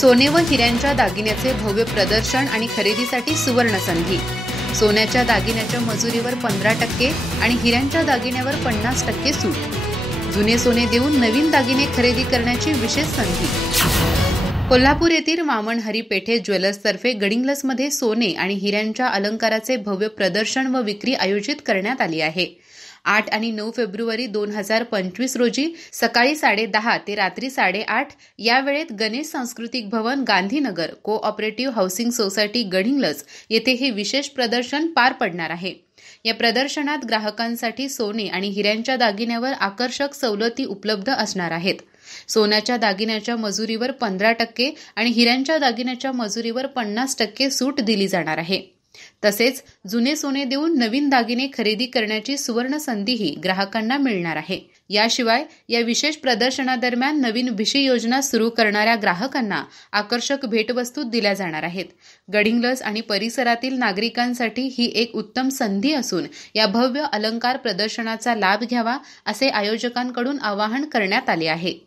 सोने व हिऱ्यांच्या दागिन्याचे भव्य प्रदर्शन आणि खरेदीसाठी सुवर्ण संधी। सोन्याच्या दागिन्याच्या मजुरीवर 15% आणि हिऱ्यांच्या दागिन्यावर 50% सूट। जुने सोने देऊन नवीन दागिने खरेदी करण्याची विशेष संधी। कोल्हापूर येथील मामनहरी पेठे ज्वेलर्सतर्फे गडिंग्लजमध्ये सोने आणि हिऱ्यांच्या अलंकाराचे भव्य प्रदर्शन व विक्री आयोजित करण्यात आली आहे। 8 आणि 9 फेब्रुवारी 2025 रोजी सकाळी 10:30 ते रात्री 8:30 या वेळेत गणेश सांस्कृतिक भवन, Gandhinagar, cooperative housing society, Gadhinglaj येथे हे विशेष प्रदर्शन पार पडणार आहे। या प्रदर्शनात ग्राहकांसाठी सोने आणि हिऱ्यांच्या दागिन्यावर आकर्षक सवलती उपलब्ध असणार आहेत। सोन्याच्या दागिन्याच्या मजुरीवर 15% आणि हिऱ्यांच्या दागिन्याच्या मजुरीवर 50% सूट दिली जाणार आहे। तसेच जुने सोने देऊन नवीन दागिने खरेदी करण्याची सुवर्ण संधीही ग्राहकांना मिळणार आहे। याशिवाय या विशेष प्रदर्शनादरम्यान नवीन भिशी योजना सुरू करणाऱ्या ग्राहकांना आकर्षक भेटवस्तू दिल्या जाणार आहेत। गडिंग्लज आणि परिसरातील नागरिकांसाठी ही एक उत्तम संधी असून या भव्य अलंकार प्रदर्शनाचा लाभ घ्यावा असे आयोजकांकडून आवाहन करण्यात आले आहे।